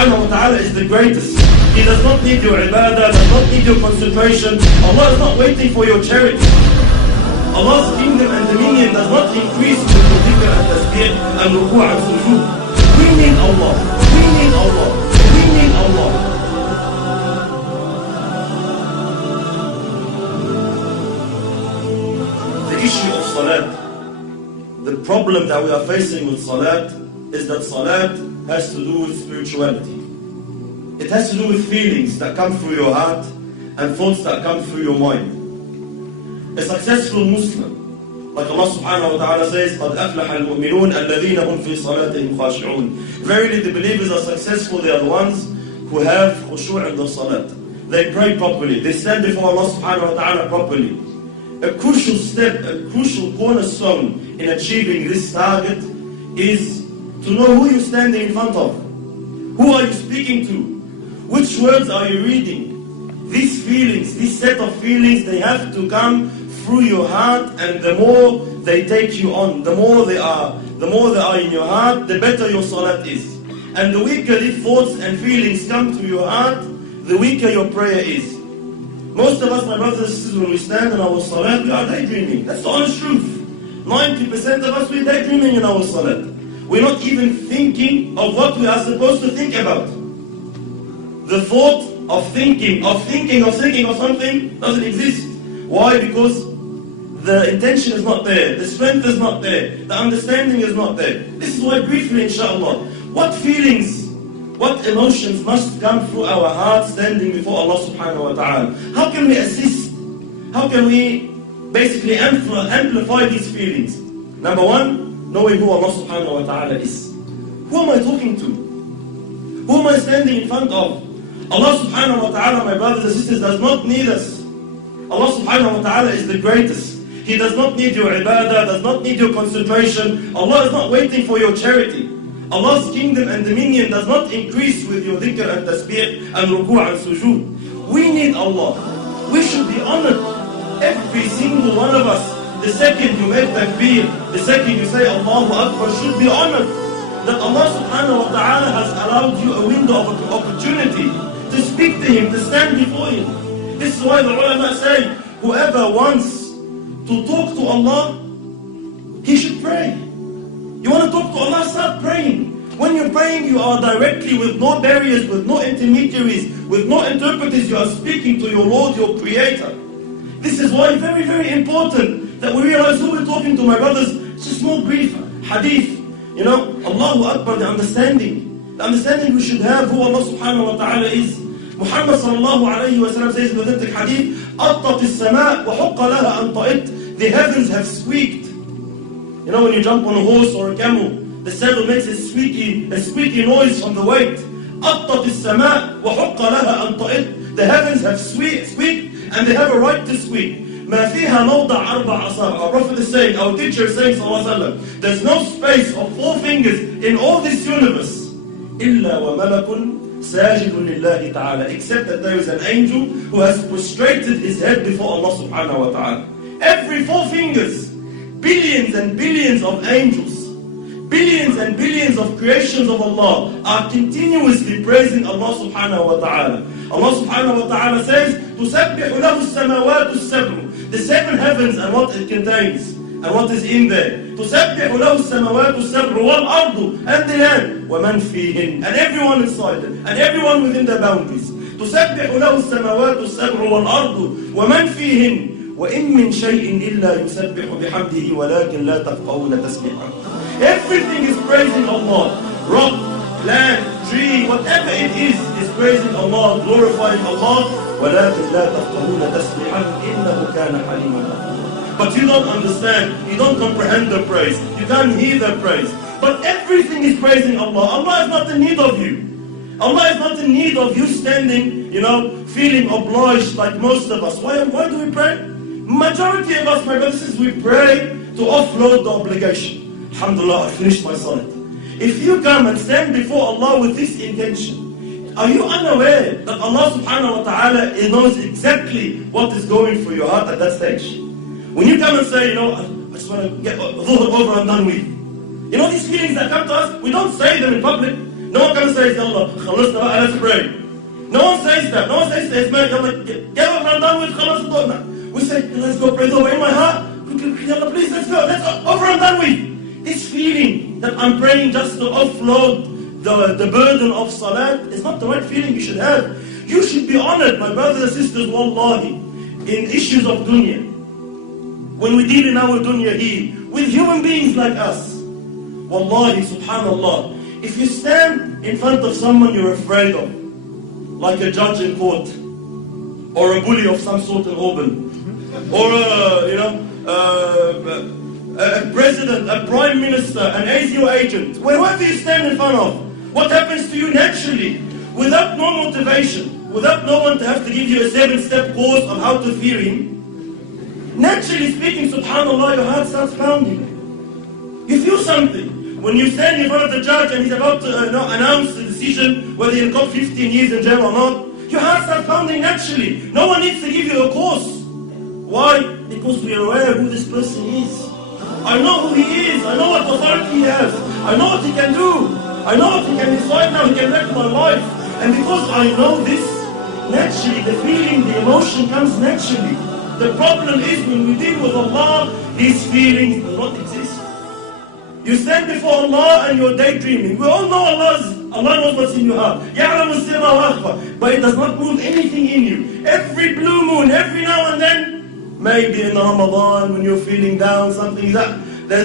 subhanahu wa ta'ala is the greatest. He does not need your ibadah, does not need your concentration. Allah is not waiting for your charity. Allah's kingdom and dominion does not increase with your dhikr and tasbih and ruku' and sujood. We need Allah. We need Allah. We need Allah. The issue of salat, the problem that we are facing with salat is that salat has to do with spirituality. It has to do with feelings that come through your heart and thoughts that come through your mind. A successful Muslim, like Allah subhanahu wa ta'ala says, قَدْ أَفْلَحَ الْمُؤْمِنُونَ الَّذِينَ هُمْ فِي صَلَاتِهِمْ خَاشِعُونَ. Verily the believers are successful, they are the ones who have khusuk in the salat. They pray properly, they stand before Allah subhanahu wa ta'ala properly. A crucial step, a crucial cornerstone in achieving this target is to know who you're standing in front of. Who are you speaking to? Which words are you reading? These feelings, this set of feelings, they have to come through your heart, and the more they take you on, the more they are in your heart, the better your salat is. And the weaker these thoughts and feelings come to your heart, the weaker your prayer is. Most of us, my brothers and sisters, when we stand in our salat, we are daydreaming. That's the honest truth. 90% of us, we're daydreaming in our salat. We're not even thinking of what we are supposed to think about. The thought of thinking of something doesn't exist. Why? Because the intention is not there, the strength is not there, the understanding is not there. This is why briefly, inshallah, what feelings, what emotions must come through our hearts standing before Allah subhanahu wa ta'ala? How can we assist? How can we basically amplify these feelings? Number one, knowing who Allah subhanahu wa ta'ala is. Who am I talking to? Who am I standing in front of? Allah subhanahu wa ta'ala, my brothers and sisters, does not need us. Allah subhanahu wa ta'ala is the greatest. He does not need your ibadah, does not need your concentration. Allah is not waiting for your charity. Allah's kingdom and dominion does not increase with your dhikr and tasbih and ruku' and sujood. We need Allah. We should be honored. Every single one of us, the second you make takbir, the second you say Allahu Akbar, should be honored. That Allah subhanahu wa ta'ala has allowed you a window of opportunity to speak to Him, to stand before Him. This is why the ulama say, whoever wants to talk to Allah, he should pray. You want to talk to Allah, start praying. When you're praying, you are directly, with no barriers, with no intermediaries, with no interpreters, you are speaking to your Lord, your Creator. This is why very, very important that we realize who we're talking to, my brothers. It's a small brief hadith. You know, Allahu Akbar, the understanding we should have who Allah subhanahu wa ta'ala is. Muhammad sallallahu alayhi wa sallam says in the authentic hadith, أَطَّتِ السَّمَاء وَحُقَّ لَهَا أَن طَئِتْ. The heavens have squeaked. You know, when you jump on a horse or a camel, the saddle makes a squeaky noise from the weight. أَطَّتِ السَّمَاء وَحُقَّ لَهَا أَن طَئِتْ. The heavens have squeaked, and they have a right to squeak. مَا فِيهَا مَوْضَعْ أَرْبَعَ أَصَابِعَ. Our Prophet is saying, our teacher is saying, sallallahu alayhi wa sallam, there's no space of 4 fingers in all this universe, إِلَّا وَمَلَكٌ سَاجِدٌ لِلَّهِ تَعَالَى, except that there is an angel who has prostrated his head before Allah subhanahu wa ta'ala. Every 4 fingers, billions and billions of angels, billions and billions of creations of Allah are continuously praising Allah subhanahu wa ta'ala. Allah subhanahu wa ta'ala says, تُسَبِّحُ لَهُ السَّمَوَاتُ السَّبْعُ. The 7 heavens and what it contains, and what is in there. تُسَبِّحُ لَهُ السَّمَوَاتُ السَّبْعُ وَالْأَرْضُ, and the land, وَمَنْ فِيهِنْ, and everyone inside it, and everyone within the boundaries. تُسَبِّحُ لَهُ السَّمَوَاتُ السَّبْعُ وَالْأَرْضُ وَمَنْ فِيهِنْ وَإِن مِّن شَيْءٍ إِلَّا يُسَبِّحُ بِحَمْدِهِ وَلَكِنْ لَا تَفْقَهُونَ تَسْبِيحَهُ. Everything is praising Allah. Rock, land, tree, whatever it is praising Allah, glorifying Allah. وَلَكِنْ لَا تَفْقَهُونَ تَسْبِيحَهُ إِنَّهُ كَانَ حَلِيمًا غَفُورًا. But you don't understand, you don't comprehend the praise, you can't hear the praise. But everything is praising Allah. Allah is not in need of you. Allah is not in need of you standing, feeling obliged like most of us. Why do we pray? Majority of us, my brothers, we pray to offload the obligation. Alhamdulillah, I finished my salat. If you come and stand before Allah with this intention, are you unaware that Allah subhanahu wa ta'ala knows exactly what is going through your heart at that stage? When you come and say, I just want to get dhuhr over and done with. These feelings that come to us, we don't say them in public. No one comes and says, Allah, khalasna baqى, let's pray. No one says that. No one says to his man, Allah, get over and done with, khalas. We say, let's go pray over in my heart. Allah, please, let's go. Let's go. Over and done with. This feeling that I'm praying just to offload the burden of salat is not the right feeling you should have. You should be honored, my brothers and sisters, wallahi, in issues of dunya. When we deal in our dunya here, with human beings like us, wallahi, subhanallah, if you stand in front of someone you're afraid of, like a judge in court, or a bully of some sort in Auburn, or a president, a prime minister, an ASIO agent, wherever you stand in front of, what happens to you naturally, without no motivation, without no one to have to give you a 7-step course on how to fear him, naturally speaking, subhanallah, your heart starts pounding. You feel something. When you stand in front of the judge and he's about to announce the decision whether you'll got 15 years in jail or not, your heart starts pounding naturally. No one needs to give you a course. Why? Because we are aware who this person is. I know who he is. I know what authority he has. I know what he can do. I know what he can decide now. He can wreck my life. And because I know this, naturally the feeling, the emotion comes naturally. The problem is when we deal with Allah, these feelings do not exist. You stand before Allah and you're daydreaming. We all know Allah knows what's in your heart. يَعْلَمُ السِّرَّ وَأَخْفَى. But it does not move anything in you. Every blue moon, every now and then, maybe in Ramadan when you're feeling down, something that,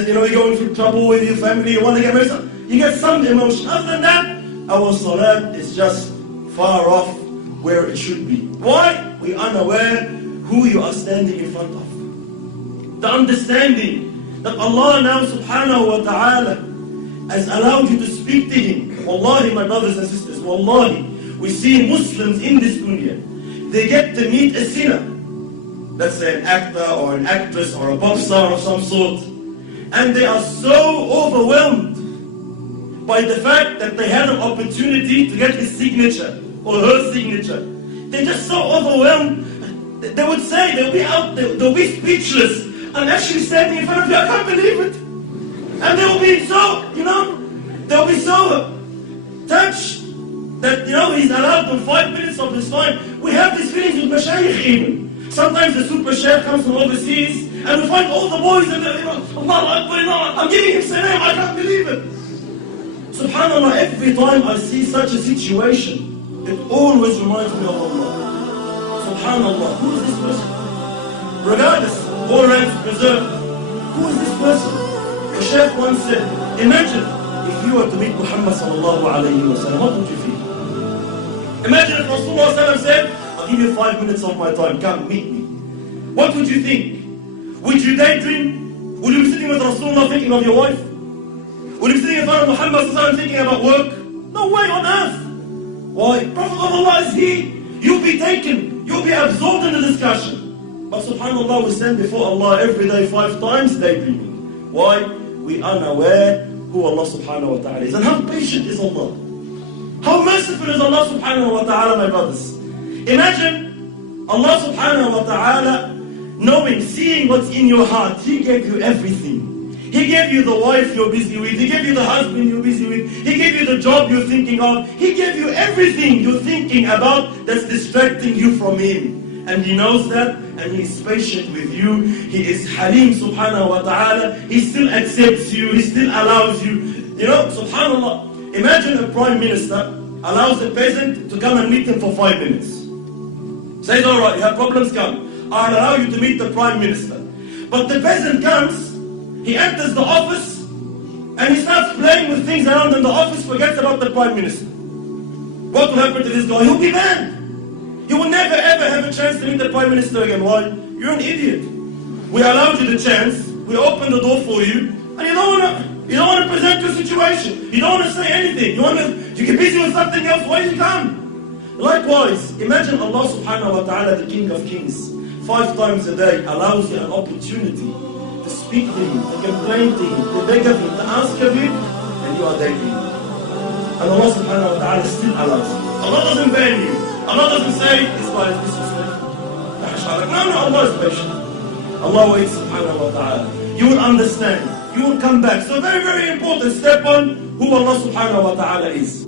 you're going through trouble with your family, you want to get married, you get some emotion. Other than that, our salat is just far off where it should be. Why? We are unaware who you are standing in front of. The understanding that Allah now subhanahu wa ta'ala has allowed you to speak to Him. Wallahi, my brothers and sisters, wallahi, we see Muslims in this dunya, they get to meet a sinner. Let's say an actor or an actress or a pop star of some sort. And they are so overwhelmed by the fact that they had an opportunity to get his signature or her signature. They're just so overwhelmed. They would say, they'll be speechless. I'm actually standing in front of you, I can't believe it. And they will be so, they'll be so touched that, he's allowed them 5 minutes of his time. We have these feelings with mashayikh even. Sometimes the super sheikh comes from overseas and we find all the boys and they're, Allah Akbar, I'm giving him salam, I can't believe it. Subhanallah, every time I see such a situation, it always reminds me of Allah. Subhanallah, who is this person? Regardless, all ranks preserved. Who is this person? The Shaykh once said, imagine if you were to meet Muhammad sallallahu alayhi wa sallam, what would you feel? Imagine if Rasulullah said, I'll give you 5 minutes of my time, come meet me. What would you think? Would you daydream? Would you be sitting with Rasulullah thinking of your wife? Would you be sitting in front of Muhammad sallallahu alayhi wa sallam thinking about work? No way on earth. Why? Prophet of Allah is here. You'll be taken. You'll be absorbed in the discussion. But subhanallah, we stand before Allah every day 5 times daydreaming. Why? We are unaware who Allah subhanahu wa ta'ala is. And how patient is Allah? How merciful is Allah subhanahu wa ta'ala, my brothers? Imagine Allah subhanahu wa ta'ala knowing, seeing what's in your heart. He gave you everything. He gave you the wife you're busy with. He gave you the husband you're busy with. He gave you the job you're thinking of. He gave you everything you're thinking about that's distracting you from Him. And He knows that, and He is patient with you. He is Halim subhanahu wa ta'ala. He still accepts you. He still allows you. Subhanallah. Imagine a prime minister allows a peasant to come and meet him for 5 minutes. Says, alright, you have problems, come. I'll allow you to meet the prime minister. But the peasant comes, he enters the office, and he starts playing with things around in the office, forgets about the prime minister. What will happen to this guy? He'll be banned. You will never ever have a chance to meet the Prime Minister again. Why? You're an idiot. We allowed you the chance, we opened the door for you, and you don't want to present your situation. You don't want to say anything. You get busy with something else. Why did you come? Likewise, imagine Allah subhanahu wa ta'ala, the King of Kings, 5 times a day allows you an opportunity to speak to Him, to complain to Him, to beg of Him, to ask of Him, and you are daydreaming. And Allah subhanahu wa ta'ala still allows you. Allah doesn't ban you. Allah doesn't say, this guy is disrespectful. No, Allah is patient. Allah waits subhanahu wa ta'ala. You will understand. You will come back. So very, very important. Step on who Allah subhanahu wa ta'ala is.